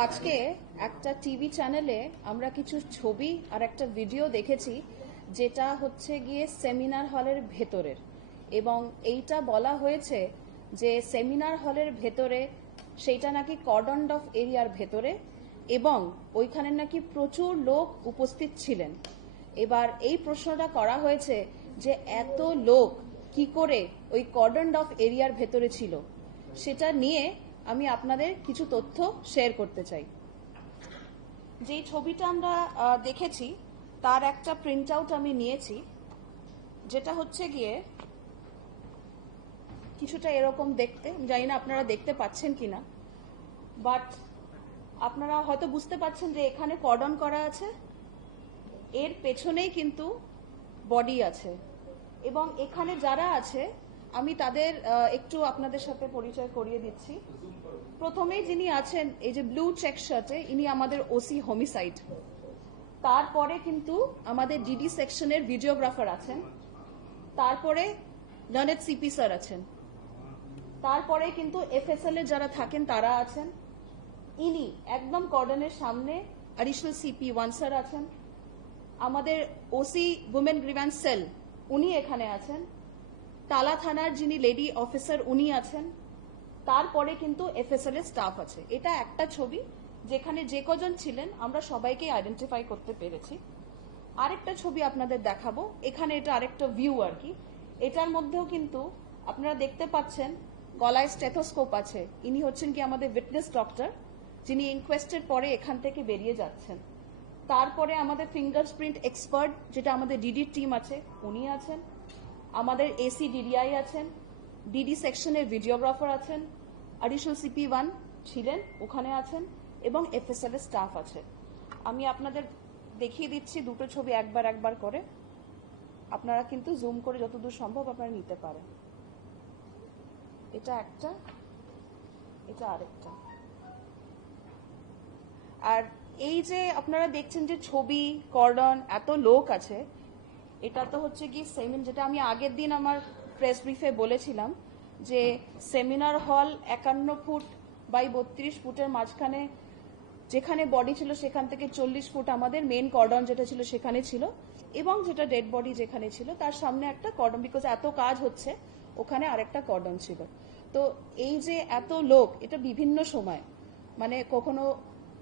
আজকে একটা টিভি চ্যানেলে আমরা কিছু ছবি আর একটা ভিডিও দেখেছি, যেটা হচ্ছে গিয়ে সেমিনার হলের ভেতরের, এবং এইটা বলা হয়েছে যে সেমিনার হলের ভেতরে সেইটা নাকি কর্ডন অফ এরিয়ার ভেতরে, এবং ওইখানে নাকি প্রচুর লোক উপস্থিত ছিলেন। এবার এই প্রশ্নটা করা হয়েছে যে এত লোক কি করে ওই কর্ডন অফ এরিয়ার ভেতরে ছিল, সেটা নিয়ে আমি আপনাদের কিছু তথ্য শেয়ার করতে চাই। যেই ছবিটা আমরা দেখেছি তার একটা প্রিন্ট আউট আমি নিয়েছি, যেটা হচ্ছে গিয়ে কিছুটা এরকম দেখতে। জানি না আপনারা দেখতে পাচ্ছেন কিনা, বাট আপনারা হয়তো বুঝতে পারছেন যে এখানে কর্ডন করা আছে, এর পেছনেই কিন্তু বডি আছে, এবং এখানে যারা আছে আমি তাদের একটু আপনাদের সাথে পরিচয় করিয়ে দিচ্ছি। প্রথমেই যিনি আছেন এই যে ব্লু চেক শার্টে, ইনি আমাদের ওসি হোমিসাইড। তারপরে কিন্তু আমাদের ডিডি সেকশনের ভিডিওগ্রাফার আছেন, তারপরে লনেট সিপি স্যার আছেন, তারপরে কিন্তু এফএসএল এর যারা থাকেন তারা আছেন। ইনি একদম কর্ডনের সামনে অ্যাডিশনাল সিপি 1 স্যার আছেন, আমাদের ওসি উইমেন গ্রিভ্যান্স সেল উনি এখানে আছেন, তালা থানার যিনি লেডি অফিসার উনি আছেন, তারপরে কিন্তু এফএসএল এর স্টাফ আছে। এটা একটা ছবি যেখানে যে কজন ছিলেন আমরা সবাইকে আইডেন্টিফাই করতে পেরেছি। আরেকটা ছবি আপনাদের দেখাবো, এখানে এটা আরেকটা ভিউ আর কি। এটার মধ্যেও কিন্তু আপনারা দেখতে পাচ্ছেন গলায় স্টেথোস্কোপ আছে। ইনি হচ্ছেন কি আমাদের উইটনেস ডক্টর, যিনি ইনকোয়েস্টের পরে এখান থেকে বেরিয়ে যাচ্ছেন। তারপরে আমাদের ফিঙ্গারপ্রিন্ট এক্সপার্ট, যেটা আমাদের ডিডি টিম আছে, উনি আছেন, আমাদের এসি ডিডিআই আছেন, ডিডি সেকশনের ভিডিওগ্রাফার আছেন, অ্যাডিশনাল সিপি 1 ছিলেন ওখানে আছেন, এবং এফএসএল এর স্টাফ আছে। আমি আপনাদের দেখিয়ে দিচ্ছি দুটো ছবি একবার করে, আপনারা কিন্তু জুম করে যতদূর সম্ভব আপনারা নিতে পারেন। এটা একটা, এটা আরেকটা। আর এই যে আপনারা দেখছেন যে ছবি, কর্ডন, এত লোক আছে, এটা তো হচ্ছে কি সেমিনার, যেটা আমি আগের দিন আমার প্রেস ব্রিফে বলেছিলাম যে সেমিনার হল 51 ফুট বাই 32 ফুটের মাঝখানে যেখানে বডি ছিল সেখান থেকে 40 ফুট আমাদের মেন কর্ডন যেটা ছিল সেখানে ছিল, এবং যেটা ডেড বডি যেখানে ছিল তার সামনে একটা কর্ডন, বিকজ এত কাজ হচ্ছে ওখানে আরেকটা কর্ডন ছিল। তো এই যে এত লোক, এটা বিভিন্ন সময়, মানে কখনো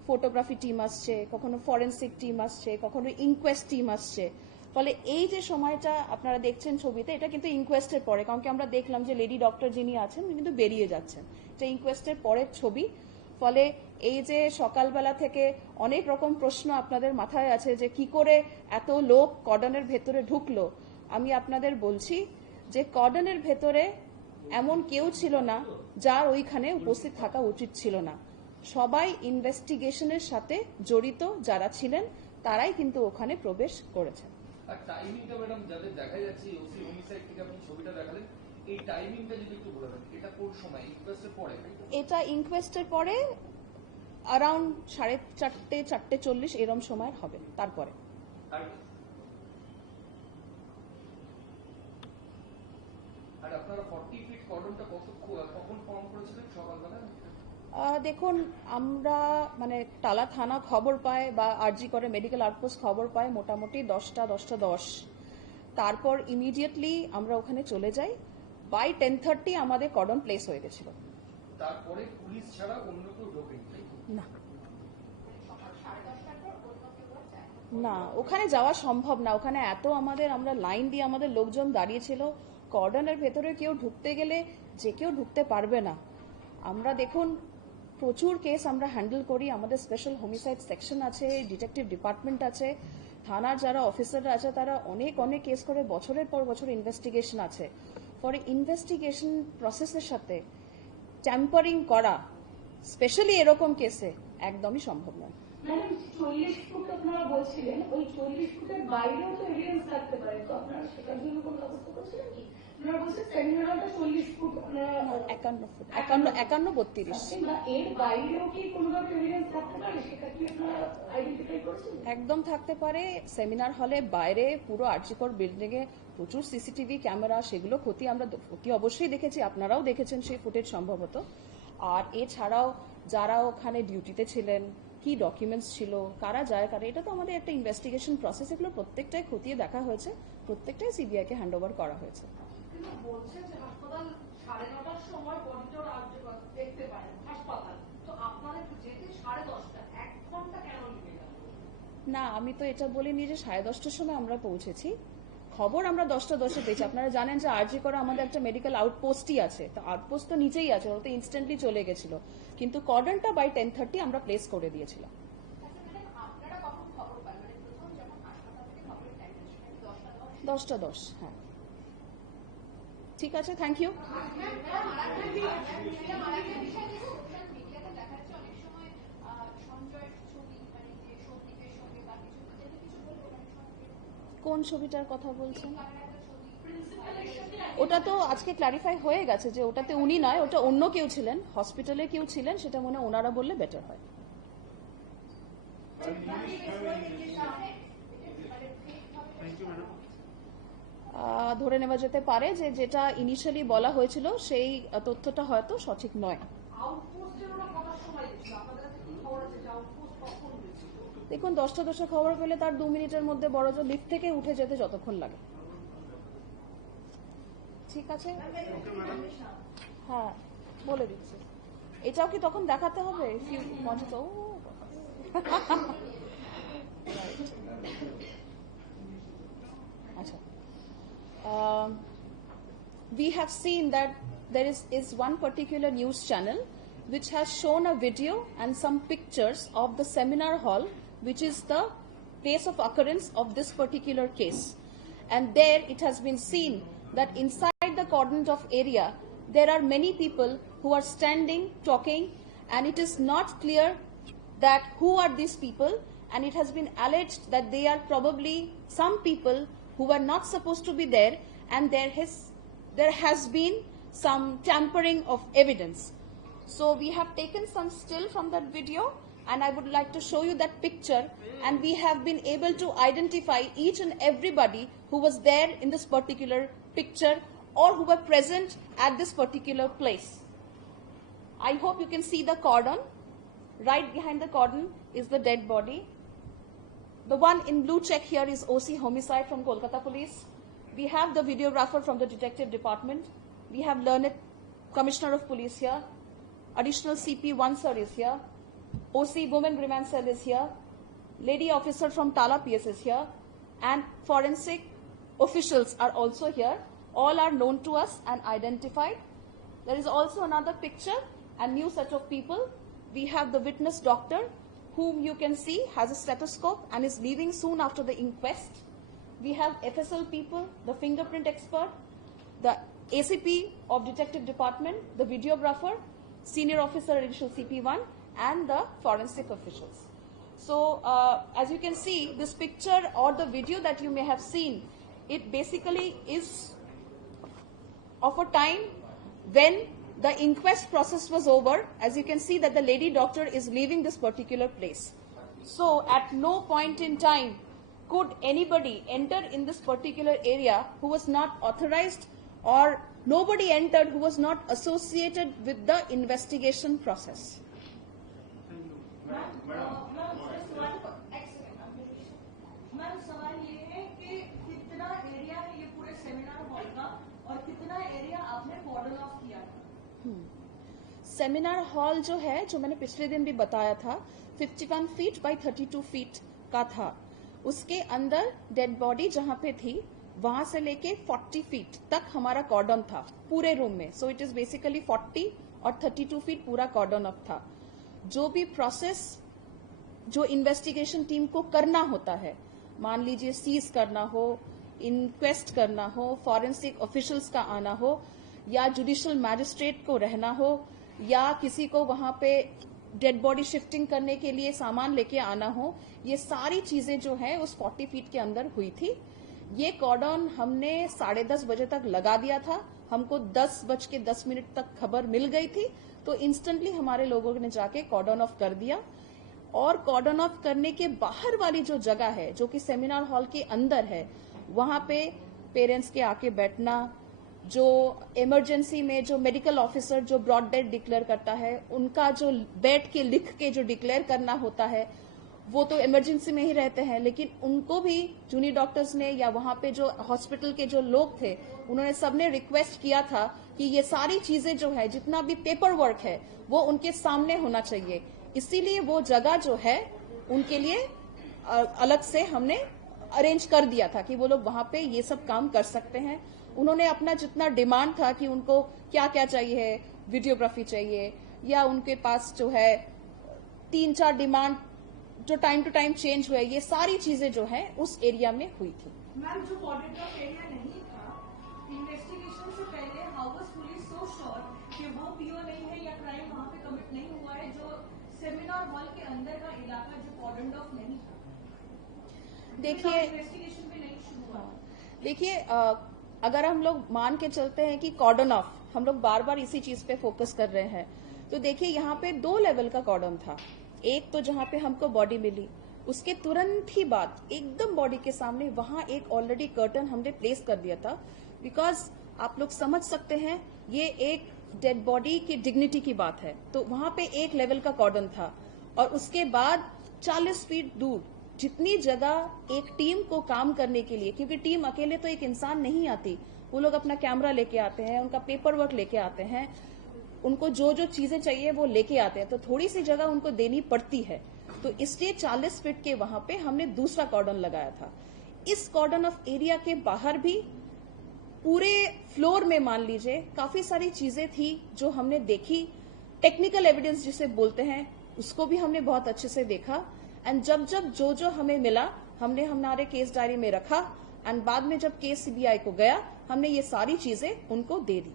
ফটোগ্রাফি টিম আসছে, কখনো ফরেন্সিক টিম আসছে, কখনো ইনকোয়েস্ট টিম আসছে। ফলে এই যে সময়টা আপনারা দেখছেন ছবিতে, এটা কিন্তু ইনকোয়েস্টের পরে, কারণ কি আমরা দেখলাম যে লেডি ডক্টর যিনি আছেন উনি কিন্তু বেরিয়ে যাচ্ছেন, এটা ইনকোয়েস্টের পরের ছবি। ফলে এই যে সকালবেলা থেকে অনেক রকম প্রশ্ন আপনাদের মাথায় আছে যে কি করে এত লোক কর্ডনের ভেতরে ঢুকলো, আমি আপনাদের বলছি যে কর্ডনের ভেতরে এমন কেউ ছিল না যার ওইখানে উপস্থিত থাকা উচিত ছিল না। সবাই ইনভেস্টিগেশনের সাথে জড়িত যারা ছিলেন তারাই কিন্তু ওখানে প্রবেশ করেছেন। আর টাইমিংটা ম্যাডাম যাদের দেখা যাচ্ছে ওসি হোমিসাইড থেকে আপনি ছবিটা দেখালেন, এই টাইমিংটা যদি একটু বলে দেন, এটা কোন সময়? ইনকোয়েস্টের পরে? এটা ইনকোয়েস্টের পরে অ্যারাউন্ড 4:30, 4:40 এরম সময় হবে। তারপরে আর আপনারা 40 ফিট কর্ডনটা কখন ফর্ম করেছিলেন? সকালবেলা? দেখুন, আমরা মানে টালা থানা খবর পায় বা আরজি করে মেডিকেল আউটপোস্ট খবর পায় মোটামুটি 10টা 10। তারপর ইমিডিয়েটলি আমরা ওখানে চলে যাই। বাই 10:30 আমাদের কর্ডন প্লেস হয়ে গেছিল। তারপরে পুলিশ ছাড়া অন্য কেউ ঢোকেনি? না না, ওখানে যাওয়া সম্ভব না। ওখানে এত আমরা লাইন দিয়ে আমাদের লোকজন দাঁড়িয়েছিল। কর্ডনের ভেতরে কেউ ঢুকতে গেলে যে কেউ ঢুকতে পারবে না। আমরা দেখুন প্রচুর কেস আমরা হ্যান্ডেল করি, আমাদের স্পেশাল হোমিসাইড সেকশন আছে, ডিটেকটিভ ডিপার্টমেন্ট আছে, থানার যারা অফিসাররা আছে তারা অনেক কেস করে, বছরের পর বছর ইনভেস্টিগেশন আছে। ফলে ইনভেস্টিগেশন প্রসেসের সাথে ট্যাম্পারিং করা, স্পেশালি এরকম কেসে, একদমই সম্ভব নয়। 40 ফুট আপনারা বলছিলেন, ওই 40 ফুটের বাইরেও তো এভিডেন্স থাকতে পারে, তো আপনারা সেটার জন্য কোনো ব্যবস্থা করছিলেন কি? আপনারা বলছেন সেমিনারটা 40 ফুট, 51 ফুট, 51 32। এর বাইরেও কি কোনোভাবে এভিডেন্স থাকতে পারে, সেটা কি আপনারা আইডেন্টিফাই করেছেন? একদম থাকতে পারে। সেমিনার হলে বাইরে পুরো আরজিকর বিল্ডিং এ প্রচুর সিসিটিভি ক্যামেরা, সেগুলো ক্ষতি আমরা অবশ্যই দেখেছি, আপনারাও দেখেছেন সেই ফুটেজ সম্ভবত। আর এছাড়াও যারা ওখানে ডিউটিতে ছিলেন, কি ডকুমেন্টস ছিল, কারা যায় কারা, এটা তো আমাদের একটা ইনভেস্টিগেশন প্রসেস, এগুলো প্রত্যেকটাই খতিয়ে দেখা হয়েছে, প্রত্যেকটাই সিবিআই কে হ্যান্ড ওভার করা হয়েছে। কিন্তু বলছে যে হাসপাতাল 9:30টার সময় বডিটা দেখতে পারেন হাসপাতাল, তো আপনাদের যেতে 10:30, 1 ঘন্টা কেন লেগে গেল? না, আমি তো এটা বলিনি যে 10:30টার সময় আমরা পৌঁছেছি, খবর আমরা 10:10 পেয়েছি। আপনারা জানেন যে আরজি করা আমাদের একটা মেডিকেল আউটপোস্টই আছে, তো আউটপোস্ট তো নিচেই আছে, ওরা তো ইনস্ট্যান্টলি চলে গেছিল, কিন্তু কর্ডনটা বাই 10:30 আমরা প্লেস করে দিয়েছিলাম। আপনারা কখন খবর পান, মানে প্রথম যখন হাসপাতাল থেকে খবরের টাইম আছে 10:10? 10:10, হ্যাঁ। ঠিক আছে, থ্যাংক ইউ। কোন ছবিটার কথা বলছেন? ওটা তো আজকে ক্লারিফাই হয়ে গেছে যে ওটাতে উনি নয়, ওটা অন্য কেউ ছিলেন, হসপিটালে কেউ ছিলেন, সেটা মনে হয় ওনারা বললে বেটার হয়। ধরে নেওয়া যেতে পারে যে যেটা ইনিশিয়ালি বলা হয়েছিল সেই তথ্যটা হয়তো সঠিক নয়। আউটপোস্টের ওরা কটার সময় গেছিল? আপনাদের কাছে কি খবর আছে যে আউটপোস্ট কখন গেছিল? দেখুন, 10:10 খবর পেলে তার 2 মিনিটের মধ্যে বড়জোর লিফট থেকে উঠে যেতে যতক্ষণ লাগে। ঠিক আছে, হ্যাঁ বলে দিচ্ছি। এটাও কি তখন দেখাতে হবে? আচ্ছা, we have seen that there is one particular news channel which has shown a video and some pictures of the seminar hall, which is the place of occurrence of this particular case. And there it has been seen that inside the cordoned off area, there are many people who are standing, talking, and it is not clear that who are these people, and it has been alleged that they are probably some people who were not supposed to be there, and there has been some tampering of evidence. So we have taken some still from that video, and I would like to show you that picture, and we have been able to identify each and everybody who was there in this particular picture or who were present at this particular place. I hope you can see the cordon. Right behind the cordon is the dead body. The one in blue check here is OC Homicide from Kolkata Police. We have the videographer from the Detective Department. We have learned Commissioner of Police here. Additional CP1 sir is here. OC Women Remand Cell is here. Lady officer from Tala PS is here. And forensic officials are also here. All are known to us and identified. There is also another picture and new set of people. We have the witness doctor, whom you can see has a stethoscope and is leaving soon after the inquest. We have FSL people, the fingerprint expert, the ACP of Detective Department, the videographer, senior officer additional CP1, and the forensic officials. So as you can see, this picture or the video that you may have seen, it basically is of a time when the inquest process was over. As you can see that the lady doctor is leaving this particular place. So at no point in time could anybody enter in this particular area who was not authorized, or nobody entered who was not associated with the investigation process. Ma'am सवाल ये है कि कितना area है ये पूरे seminar hall का और कितना एरिया आपने कॉर्डन ऑफ किया था? सेमिनार हॉल जो है, जो मैंने पिछले दिन भी बताया था, 51 फीट बाय 32 फीट का था। उसके अंदर डेड बॉडी जहां पे थी वहां से लेके 40 फीट तक हमारा कॉर्डन था पूरे रूम में। सो इट इज बेसिकली 40 और 32 फीट पूरा कॉर्डन अप था। जो भी प्रोसेस जो इन्वेस्टिगेशन टीम को करना होता है, मान लीजिए सीज करना हो, इनक्वेस्ट करना हो, फॉरेंसिक ऑफिशियल्स का आना हो, या जुडिशियल मैजिस्ट्रेट को रहना हो, या किसी को वहां पे डेड बॉडी शिफ्टिंग करने के लिए सामान लेके आना हो, ये सारी चीजें जो है उस 40 फीट के अंदर हुई थी। ये कॉर्डन हमने 10:30 बजे तक लगा दिया था। हमको 10:10 तक खबर मिल गई थी, तो इंस्टेंटली हमारे लोगों ने जाके कॉर्डन ऑफ कर दिया। और कॉर्डन ऑफ करने के बाहर वाली जो जगह है, जो कि सेमिनार हॉल के अंदर है, वहां पे पेरेंट्स के आके बैठना, जो इमरजेंसी में जो मेडिकल ऑफिसर जो ब्रॉड डेड डिक्लेयर करता है, उनका जो बैठ के लिख के जो डिक्लेयर करना होता है, वो तो इमरजेंसी में ही रहते हैं, लेकिन उनको भी जूनियर डॉक्टर्स ने या वहां पे जो हॉस्पिटल के जो लोग थे, उन्होंने सबने रिक्वेस्ट किया था कि ये सारी चीजें जो है, जितना भी पेपर वर्क है, वो उनके सामने होना चाहिए। इसीलिए वो जगह जो है उनके लिए अलग से हमने अरेंज कर दिया था कि वो लोग वहां पे ये सब काम कर सकते हैं। उन्होंने अपना जितना डिमांड था कि उनको क्या क्या चाहिए, वीडियोग्राफी चाहिए, या उनके पास जो है 3-4 डिमांड जो टाइम टू टाइम चेंज हुए, ये सारी चीजें जो है उस एरिया में हुई थी। मैम, जो ऑडिट ऑफ एरिया नहीं था, इन्वेस्टिगेशन से पहले how was police so sure कि वो पीओ नहीं है या क्राइम वहां पे कमिट नहीं हुआ है, जो सेमिनार हॉल के अंदर का इलाका जो कॉर्डन ऑफ नहीं था? देखिए, इन्वेस्टिगेशन भी नहीं शुरू हुआ। देखिए, अगर हम लोग मान के चलते हैं कि कॉर्डन ऑफ, हम लोग बार बार इसी चीज पे फोकस कर रहे हैं, तो देखिए यहाँ पे 2 लेवल का कॉर्डन था। एक तो जहां पे हमको बॉडी मिली, उसके तुरंत ही बाद एकदम बॉडी के सामने वहां एक ऑलरेडी कर्टन हमने प्लेस कर दिया था, बिकॉज आप लोग समझ सकते हैं ये एक डेड बॉडी की डिग्निटी की बात है। तो वहां पे एक लेवल का कॉर्डन था, और उसके बाद 40 फीट दूर जितनी जगह एक टीम को काम करने के लिए, क्योंकि टीम अकेले तो एक इंसान नहीं आती, वो लोग अपना कैमरा लेके आते हैं, उनका पेपर वर्क लेके आते हैं, उनको जो जो चीजें चाहिए वो लेके आते हैं, तो थोड़ी सी जगह उनको देनी पड़ती है। तो इसलिए 40 फीट के वहां पे हमने दूसरा कॉर्डन लगाया था। इस कॉर्डन ऑफ एरिया के बाहर भी पूरे फ्लोर में मान लीजिए काफी सारी चीजें थी जो हमने देखी। टेक्निकल एविडेंस जिसे बोलते हैं, उसको भी हमने बहुत अच्छे से देखा, एंड जब जब जो जो हमें मिला हमने हमारे केस डायरी में रखा, एंड बाद में जब केस सीबीआई को गया हमने ये सारी चीजें उनको दे दी।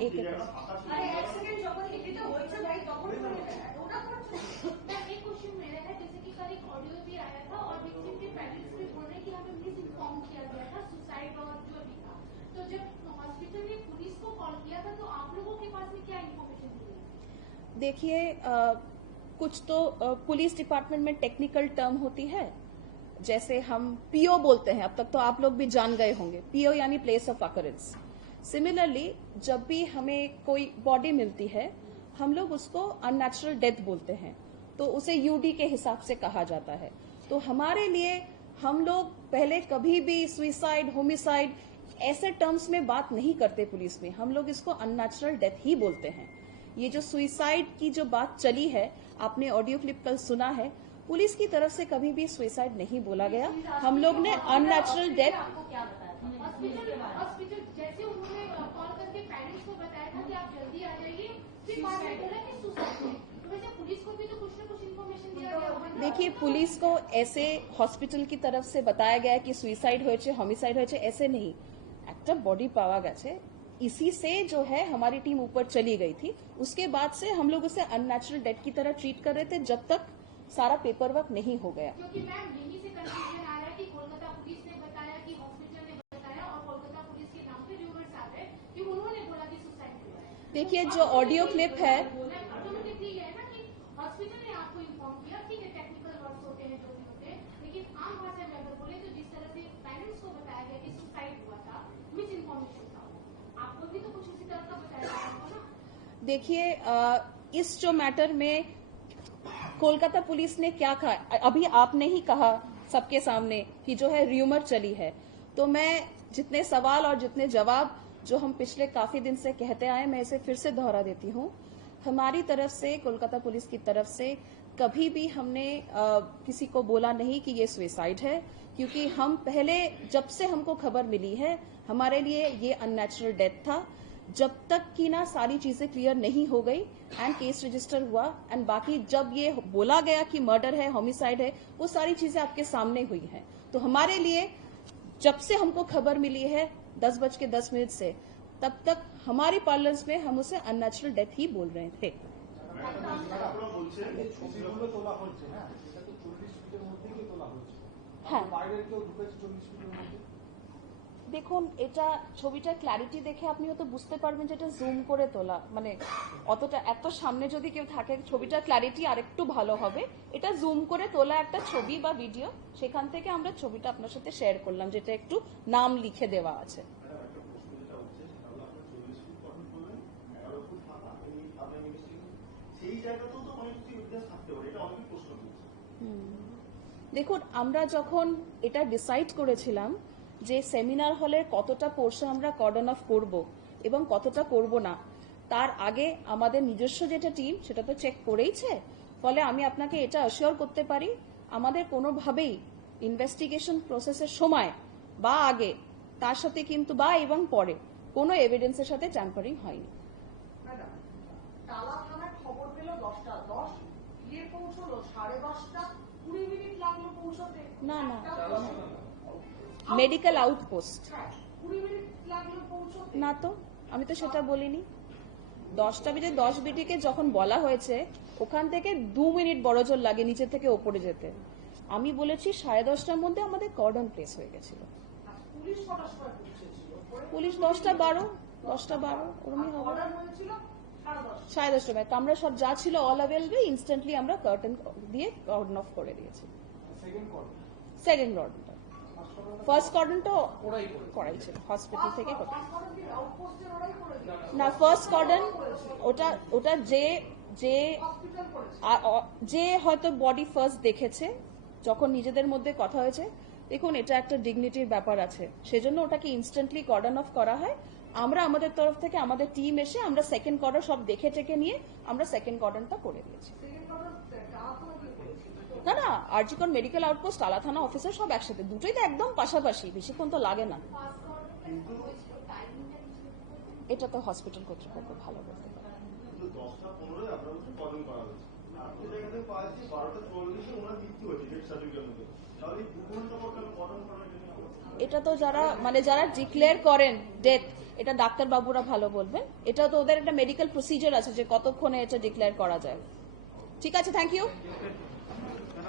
एक আরে এক সেকেন্ড যখন এটা হয়েছে ভাই তখন ওটা করছে एक क्वेश्चन मेरा है, जैसे कि कल एक ऑडियो भी आया था और विक्टिम के पेरेंट्स भी बोल रहे हैं कि हमें मिस इन्फॉर्म किया गया था सुसाइड और जो भी था। तो जब हॉस्पिटल ने पुलिस को कॉल किया था तो आप लोगों के पास में क्या इन्फॉर्मेशन थी? देखिए, कुछ तो पुलिस डिपार्टमेंट में टेक्निकल टर्म होती है, जैसे हम पीओ बोलते हैं, अब तक तो आप लोग भी जान गए होंगे, पीओ यानी प्लेस ऑफ अकरेंस। सिमिलरली जब भी हमें कोई बॉडी मिलती है, हम लोग उसको अननेचुरल डेथ बोलते हैं, तो उसे यूडी के हिसाब से कहा जाता है। तो हमारे लिए हम लोग पहले कभी भी सुइसाइड, होमिसाइड ऐसे टर्म्स में बात नहीं करते पुलिस में, हम लोग इसको अननेचुरल डेथ ही बोलते हैं। ये जो सुइसाइड की जो बात चली है, आपने ऑडियो क्लिप कल सुना है, पुलिस की तरफ से कभी भी सुइसाइड नहीं बोला गया, हम लोग ने अननेचुरल डेथ। आपको क्या बताया था? हॉस्पिटल जैसे उन्होंने कॉल करके पेरेंट्स को बताया था कि आप जल्दी आ जाइए, फिर बाद में बोला कि सुसाइड है। तो वैसे पुलिस को भी तो कुछ ना कुछ इन्फॉर्मेशन दिया गया होगा। देखिए, पुलिस को ऐसे हॉस्पिटल की तरफ से बताया गया कि सुइसाइड হয়েছে, होमिसाइड হয়েছে, ऐसे नहीं, একটা बॉडी पावा গেছে, इसी से जो है हमारी टीम ऊपर चली गई थी। उसके बाद से हम लोग उसे अननेचुरल डेथ की तरह ट्रीट कर रहे थे जब तक सारा पेपर वर्क नहीं हो गया। क्योंकि मैम यहीं से कंफ्यूजन आ रहा है कि कोलकाता पुलिस ने बताया कि हॉस्पिटल ने बताया, और कोलकाता पुलिस के नाम पे रूमर्स आ रहे हैं कि उन्होंने बोला कि सुसाइड हुआ है। देखिए, जो ऑडियो क्लिप है, ऑटोमेटिकली है ना कि हॉस्पिटल ने आपको इन्फॉर्म किया, ठीक है टेक्निकल वर्ड्स होते हैं जो भी होते हैं, लेकिन आम भाषा में अगर बोले तो जिस तरह से पेरेंट्स को बताया गया कि सुसाइड हुआ था, मिस इन्फॉर्मेशन था, आपको भी तो कुछ उसी तरह का बताया गया था ना। देखिए, इस जो मैटर में कोलकाता पुलिस ने क्या कहा, अभी आपने ही कहा सबके सामने कि जो है र्यूमर चली है, तो मैं जितने सवाल और जितने जवाब जो हम पिछले काफी दिन से कहते आए, मैं इसे फिर से दोहरा देती हूँ। हमारी तरफ से, कोलकाता पुलिस की तरफ से कभी भी हमने किसी को बोला नहीं कि ये सुसाइड है, क्योंकि हम पहले जब से हमको खबर मिली है, हमारे लिए ये अननेचुरल डेथ था। जब तक कि ना सारी चीजें क्लियर नहीं हो गई एंड केस रजिस्टर हुआ, एंड बाकी जब ये बोला गया कि मर्डर है, होमिसाइड है, वो सारी चीजें आपके सामने हुई हैं। तो हमारे लिए जब से हमको खबर मिली है 10:10 से, तब तक हमारी पार्लर्स में हम उसे अननेचुरल डेथ ही बोल रहे थे। ছবিগুলো তোলা হচ্ছে, হ্যাঁ, এটা তো 40 ফিটের মধ্যেই তোলা হচ্ছে। হ্যাঁ। বাইরের কেউ ঢুকেছে 40 ফিটের মধ্যে? দেখুন, এটা ছবিটা ক্ল্যারিটি দেখে আপনি হয়তো বুঝতে পারবেন যে এটা জুম করে তোলা, মানে অতটা এত সামনে যদি কেউ থাকে ছবিটা ক্ল্যারিটি আরেকটু ভালো হবে। এটা জুম করে তোলা একটা ছবি বা ভিডিও, সেখান থেকে আমরা ছবিটা আপনার সাথে শেয়ার করলাম, যেটা একটু নাম লিখে দেওয়া আছে। ম্যাডাম, একটা প্রশ্ন যেটা হচ্ছে সেটা হলো আপনার 40 ফুট গঠন করবেন, 11 ফুট ফাঁকা, এই আপনার ইনভেস্টিগেশন সেই জায়গাতেও তো অনেক কিছু এভিডেন্স থাকতে পারে, এটা অনেকে প্রশ্ন করছে। দেখুন, আমরা যখন এটা ডিসাইড করেছিলাম যে সেমিনার হলের কতটা পোর্শন আমরা কর্ডন অফ করব এবং কতটা করব না, তার আগে আমাদের নিজস্ব যেটা টিম সেটা তো চেক করেইছে। ফলে আমি আপনাকে এটা অ্যাসিওর করতে পারি, আমাদের কোনোভাবেই ইনভেস্টিগেশন প্রসেসের সময় বা আগে তার সাথে কিন্তু বা এবং পরে কোনো এভিডেন্সের সাথে ট্যাম্পারিং হয়নি। ম্যাডাম, টালা থানায় খবর পেল 10টা 10, গিয়ে পৌঁছলো 10:30, 20 মিনিট লাগলো পৌঁছতে। না, না, একটা মেডিকেল আউটপোস্ট। হ্যাঁ, 20 মিনিট লাগলো পৌঁছতে। না তো, আমি তো সেটা বলিনি। 10:10 যখন বলা হয়েছে, ওখান থেকে 2 মিনিট বড়জোর লাগে নিচে থেকে ওপরে যেতে। আমি বলেছি 10:30টার মধ্যে আমাদের কর্ডন প্লেস হয়ে গেছিল। আর পুলিশ কটার সময় পৌঁছেছিল? পুলিশ 10:12 ওরমই হবে। অর্ডার হয়েছিল 10:30। 10:30 তো আমরা সব যা ছিল অল অ্যাভেলেবল, ইনস্ট্যান্টলি আমরা কার্টেন দিয়ে কর্ডন অফ করে দিয়েছি। সেকেন্ড কল, সেকেন্ড কর্ডনটা, ফার্স্ট কর্ডনটা ওরাই করেছে। করাই ছিল হসপিটাল থেকে করা। আউটপোস্টের ওরাই করে দিল, না, ফার্স্ট কর্ডন ওটা যে হসপিটাল করেছে। যে হয়তো বডি ফার্স্ট দেখেছে, যখন নিজেদের মধ্যে কথা হয়েছে, দেখুন এটা একটা ডিগনিটির ব্যাপার আছে, সেজন্য ওটাকে ইনস্ট্যান্টলি কর্ডন অফ করা হয়। আমরা আমাদের তরফ থেকে আমাদের টিম এসে আমরা সেকেন্ড কর্ডন সব দেখে টেকে নিয়ে আমরা সেকেন্ড কর্ডনটা করে দিয়েছি। সেকেন্ড অর্ডার টালা থানা দিয়ে করেছিল। না না, আরজিকর মেডিকেল আউটপোস্ট, টালা থানা অফিসার সব একসাথে, দুটোই তো একদম পাশাপাশি, বেশিক্ষণ তো লাগে না। ফার্স্ট অর্ডারটা হয়েছিল, টাইমিংটা কিছু এটা তো হসপিটাল কর্তৃপক্ষ ভালো বলতে পারে। কিন্তু 10টা 15 আপনার হচ্ছে কর্ডন করা হয়েছে, আপনি জায়গাতে পাচ্ছি 12টা 40 ওনার মৃত্যু হয়েছে ডেথ সার্টিফিকেটের মধ্যে, তাহলে এই 2 ঘন্টা পর কেন কর্ডন করা এটা নিয়ে আমরা এটা তো যারা ডিক্লেয়ার করেন ডেথ, এটা ডাক্তারবাবুরা ভালো বলবেন। এটা তো ওদের একটা মেডিকেল প্রসিজার আছে যে কতক্ষণে এটা ডিক্লেয়ার করা যায়। ঠিক আছে, থ্যাংক ইউ।